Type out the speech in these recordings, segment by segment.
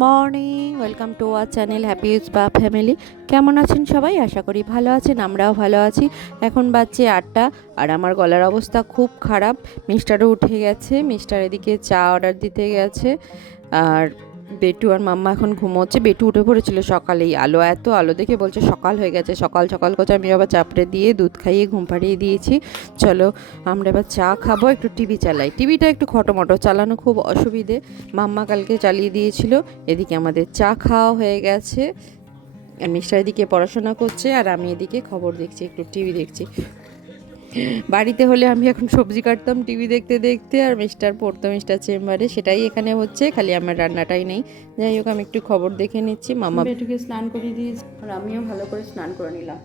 Morning, welcome to our channel happy use বা family. কেমন আছেন সবাই? আশা করি ভালো আছেন, আমরাও ভালো আছি। এখন বাজছে আটটা আর আমার গলার অবস্থা খুব খারাপ। মিস্টারও উঠে গেছে, মিস্টার এদিকে চা অর্ডার দিতে গেছে। আর বেটু আর মাম্মা এখন ঘুমোচ্ছে। বেটু উঠে পড়েছিল সকালেই। আলো, এত আলো দেখে বলছে, সকাল হয়ে গেছে, সকাল সকাল করে আমি আবার চাপড়ে দিয়ে দুধ খাইয়ে ঘুম পাড়িয়ে দিয়েছি। চলো, আমরা এবার চা খাব, একটু টিভি চালাই। টিভিটা একটু খটোমটো, চালানো খুব অসুবিধে। মাম্মা কালকে চালিয়ে দিয়েছিল। এদিকে আমাদের চা খাওয়া হয়ে গেছে। মিস্টার এদিকে পড়াশোনা করছে, আর আমি এদিকে খবর দেখছি, একটু টিভি দেখছি। বাড়িতে হলে আমি এখন সবজি কাটতাম, টিভি দেখতে দেখতে, আর মিস্টার পড়তো মিস্টার চেম্বারে। সেটাই এখানে হচ্ছে, খালি আমার রান্নাটাই নেই। যাই হোক, আমি একটু খবর দেখে নিচ্ছি, মামা বেটুকে স্নান করিয়ে দিয়েছি। আর আমিও ভালো করে স্নান করে নিলাম।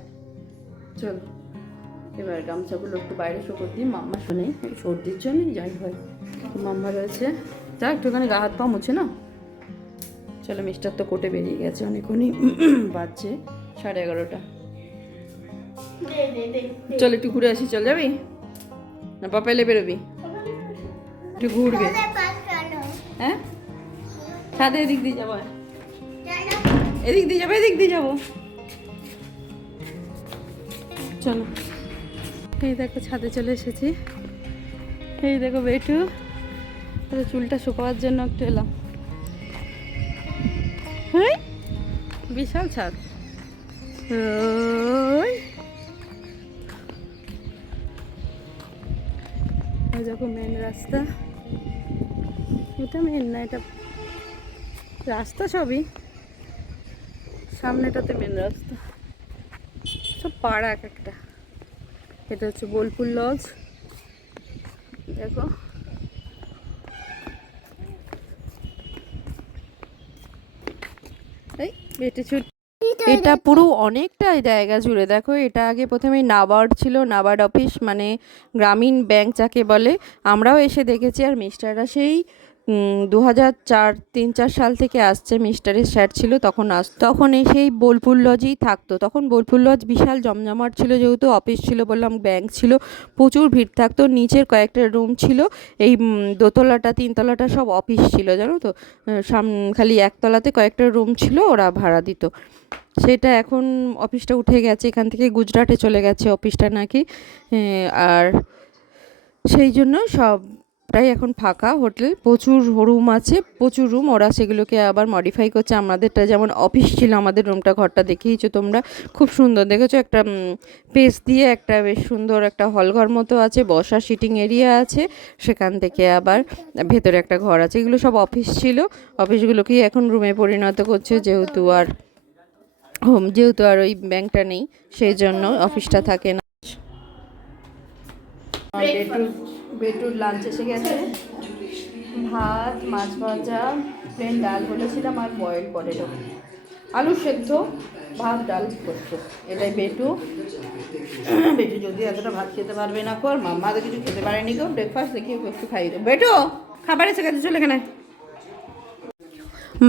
চল, এবার গামছাগুলো একটু বাইরে শুকর দিই, মাম্মা এই সর্দির জন্যই যাই হয়। মাম্মা রয়েছে। যা একটুখানি গা হাত পা মুছে না চলো, মিস্টার তো কোটে বেরিয়ে গেছে, অনেকক্ষণই বাজছে, সাড়ে এগারোটা। চল একটু ঘুরে আসি চল যাবি? না পাপা এলে বেরোবি? একটু ঘুরবে। হ্যাঁ? ছাদে এদিক দিয়ে যাব এদিক দিয়ে যাব এদিক দিয়ে যাব। চলো। এই দেখো ছাদে চলে এসেছি। এই দেখো বেটু। চুলটা শুকাবার জন্য একটু এলাম। হ্যাঁ বিশাল ছাদ। ওই। দেখো মেন রাস্তা। এটা মেন না, এটা রাস্তা সবই। সামনেটাতে মেন রাস্তা। সব পাড়া এক একটা। এটা হচ্ছে বোলপুর লজ দেখো। এই, বেটে ছুট এটা পুরো অনেকটাই জায়গা জুড়ে। দেখো এটা আগে প্রথমে নাবার্ড ছিল নাবার্ড অফিস মানে গ্রামীণ ব্যাংক যাকে বলে। আমরাও এসে দেখেছি আর মিস্টাররা সেই দু হাজার চার তিন চার সাল থেকে আসছে মিস্টারের স্যার ছিল, তখন আস, তখন এসেই বোলপুর লজেই থাকতো। তখন বোলপুর লজ বিশাল জমজমাট ছিল, যেহেতু অফিস ছিল বললাম ব্যাংক ছিল, প্রচুর ভিড় থাকতো, নিচের কয়েকটা রুম ছিল, এই দোতলাটা, তিনতলাটা সব অফিস ছিল, জানো তো? সাম, খালি একতলাতে কয়েকটা রুম ছিল, ওরা ভাড়া দিত। সেটা এখন অফিসটা উঠে গেছে, এখান থেকে গুজরাটে চলে গেছে অফিসটা নাকি আর সেই জন্য সবটাই এখন ফাঁকা। হোটেল প্রচুর রুম আছে, প্রচুর রুম ওরা সেগুলোকে আবার মডিফাই করছে। আমাদেরটা যেমন অফিস ছিল, আমাদের রুমটা ঘরটা দেখিয়েছো তোমরা। খুব সুন্দর দেখেছ একটা পেস দিয়ে একটা বেশ সুন্দর একটা হলঘর মতো আছে, বসার সিটিং এরিয়া আছে। সেখান থেকে আবার ভেতরে একটা ঘর আছে। এগুলো সব অফিস ছিল। অফিসগুলোকেই এখন রুমে পরিণত করছে, যেহেতু আর হোম যেহেতু আর ওই ব্যাংকটা নেই, সেই জন্য অফিসটা থাকে না। বেটুর লাঞ্চ এসে গেছে। ভাত, মাছ ভাজা প্লেন ডাল বলেছিলাম আর বয়েল পটেটো আলু সেদ্ধ, ভাত, ডাল পোস্ত। এটাই বেটু। বেটু যদি এতটা ভাত খেতে পারবে না কর, মাম্মা তো কিছু খেতে পারেনি কেউ ব্রেকফাস্ট দেখি, একটু খাই দেবো। বেটু, খাবার এসে গেছে, চলে এখানে।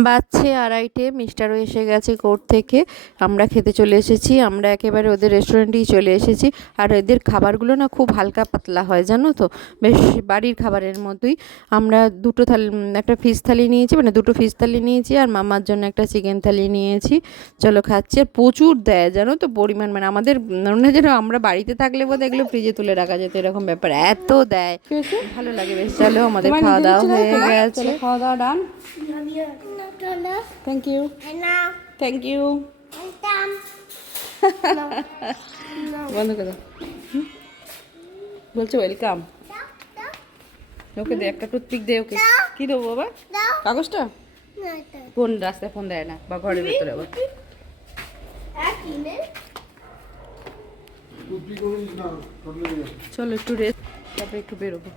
বাজছে আড়াইটে মিস্টারও এসে গেছে কোর্ট থেকে। আমরা খেতে চলে এসেছি আমরা একেবারে ওদের রেস্টুরেন্টেই চলে এসেছি। আর এদের খাবারগুলো না খুব হালকা পাতলা হয় জানো তো? বেশ বাড়ির খাবারের মতোই। আমরা দুটো থালি একটা ফিস থালি নিয়েছি মানে দুটো ফিশ থালি নিয়েছি আর মামার জন্য একটা চিকেন থালি নিয়েছি। চলো খাচ্ছি। আর প্রচুর দেয় জানো তো? পরিমাণ মানে আমাদের মনে হয় যেন আমরা বাড়িতে থাকলে বোধ এগুলো ফ্রিজে তুলে রাখা যেত এরকম ব্যাপার। এত দেয়। ভালো লাগে বেশ। চলো আমাদের খাওয়া দাওয়া হয়ে গেছে। খাওয়া দাওয়া done. Thank you thank you বন্ধ করে? বলছে ওয়েলকাম ওকে দে একটা টুথপিক দে ওকে। কি দেবো বাবা? কাগজটা? ফোন রাস্তায় ফোন দেয় না বা ঘরের ভেতরে আবার। চলো একটু রেস্ট তারপরে একটু বেরোবো।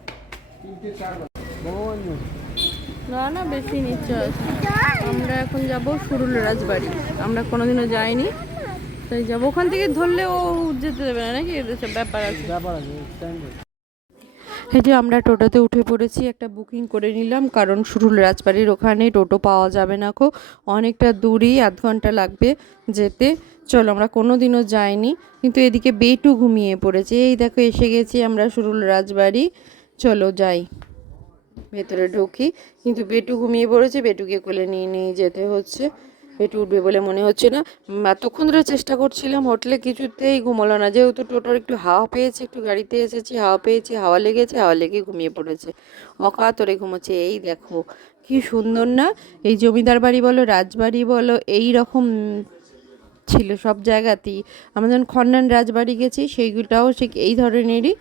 না না বেশি নিচ্ছে আমরা এখন যাব সুরুল রাজবাড়ি আমরা কোনোদিনও যাইনি তাই যাব। ওখান থেকে ধরলে ও যেতে দেবে না নাকি? এদের সব ব্যাপার আছে। এই যে আমরা টোটোতে উঠে পড়েছি একটা বুকিং করে নিলাম কারণ সুরুল রাজবাড়ির ওখানে টোটো পাওয়া যাবে না কো। অনেকটা দূরই আধ ঘণ্টা লাগবে যেতে। চলো আমরা কোনো দিনও যাইনি কিন্তু এদিকে বেটু ঘুমিয়ে পড়েছে। এই দেখো এসে গেছি আমরা সুরুল রাজবাড়ি চলো যাই। ভেতরে ঢুকি। কিন্তু বেটু ঘুমিয়ে পড়েছে, বেটুকে কোলে নিয়ে নিয়ে যেতে হচ্ছে। বেটু উঠবে বলে মনে হচ্ছে না। এতক্ষণ ধরে চেষ্টা করছিলাম হোটেলে কিছুতেই ঘুমোলো না। যেহেতু টোটোর একটু হাওয়া পেয়েছে, একটু গাড়িতে এসেছি, হাওয়া পেয়েছি, হাওয়া লেগেছে, হাওয়া লেগে ঘুমিয়ে পড়েছে। অকাতরে ঘুমোচ্ছে। এই দেখো, কি সুন্দর না? এই জমিদার বাড়ি বলো, রাজবাড়ি বলো, এই রকম ছিল সব জায়গাতেই। আমরা যখন খন্নান রাজবাড়ি গেছি, সেইগুলোটাও ঠিক এই ধরনেরই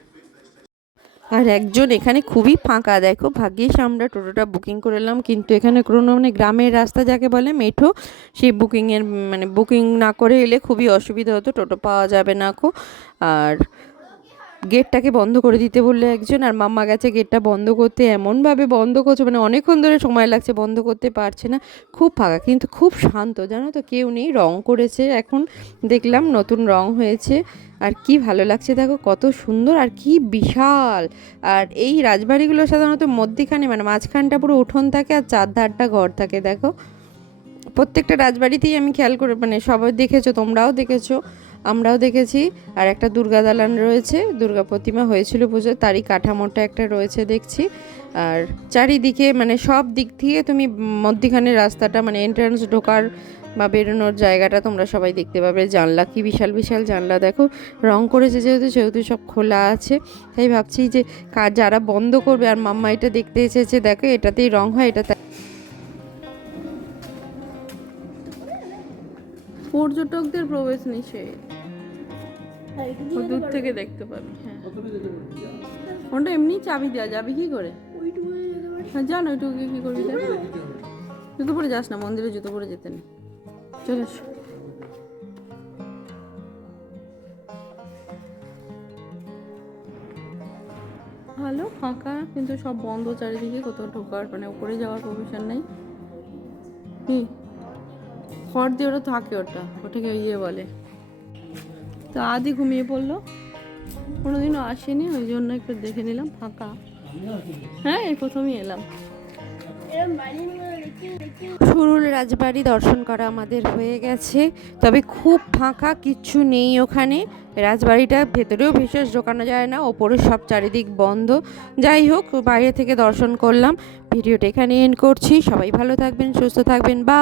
আর একজন এখানে খুবই ফাঁকা, দেখো ভাগ্যিস আমরা টোটোটা বুকিং করে এলাম, কিন্তু এখানে কোনো মানে গ্রামের রাস্তা যাকে বলে মেঠো, সেই বুকিংয়ের মানে বুকিং না করে এলে খুবই অসুবিধা হতো, টোটো পাওয়া যাবে না কো। আর গেটটাকে বন্ধ করে দিতে বললে একজন, আর মাম্মা গেছে গেটটা বন্ধ করতে। এমনভাবে বন্ধ করছে মানে অনেকক্ষণ ধরে সময় লাগছে, বন্ধ করতে পারছে না। খুব ফাঁকা, কিন্তু খুব শান্ত, জানো তো? কেউ নেই, রং করেছে এখন। দেখলাম নতুন রং হয়েছে, আর কি ভালো লাগছে, দেখো কত সুন্দর, আর কি বিশাল। আর এই রাজবাড়িগুলো সাধারণত মধ্যিখানে মানে মাঝখানটা পুরো উঠোন থাকে, আর চারধারটা ঘর থাকে, দেখো। প্রত্যেকটা রাজবাড়িতেই আমি খেয়াল করে মানে সবাই দেখেছ, তোমরাও দেখেছ। আমরাও দেখেছি। আর একটা দুর্গা দালান রয়েছে। দুর্গা প্রতিমা হয়েছিল পুজো তারই কাঠামোটা একটা রয়েছে দেখছি। আর চারিদিকে মানে সব দিক থেকে তুমি মধ্যিখানে রাস্তাটা মানে এন্ট্রান্স ঢোকার বা বেরোনোর জায়গাটা তোমরা সবাই দেখতে পাবে। জানলা কি বিশাল বিশাল জানলা দেখো। রং করেছে যেহেতু, সেহেতু সব খোলা আছে। তাই ভাবছি যে কাজ যারা বন্ধ করবে আর মাম্মা এটা দেখতে এসেছে, দেখো এটাতেই রং হয়, এটা পর্যটকদের প্রবেশ নিষেধ। দূর থেকে দেখতে পাবি হ্যাঁ। ওটা এমনি চাবি দেওয়া যাবি কি করে? হ্যাঁ জান ওইটুকু কি করবি জুতো পরে যাস না মন্দিরে জুতো পরে যেতে নেই চলে এসো ভালো ফাঁকা কিন্তু সব বন্ধ চারিদিকে কোথাও ঢোকার মানে উপরে যাওয়ার পারমিশন নেই। কি? খড় দিয়ে ওটা থাকে ওটা ওটাকে ইয়ে বলে। তো আদি ঘুমিয়ে পড়ল। কোনোদিনও আসেনি, ওই জন্য একটু দেখে নিলাম, ফাঁকা। হ্যাঁ এই প্রথমই এলাম। সুরুল রাজবাড়ি দর্শন করা আমাদের হয়ে গেছে, তবে খুব ফাঁকা, কিচ্ছু নেই ওখানে। রাজবাড়িটা ভেতরেও বিশেষ ঢোকানো যায় না ওপরে সব চারিদিক বন্ধ। যাই হোক, বাইরে থেকে দর্শন করলাম। ভিডিওটা এখানে এন্ড করছি। সবাই ভালো থাকবেন, সুস্থ থাকবেন, বা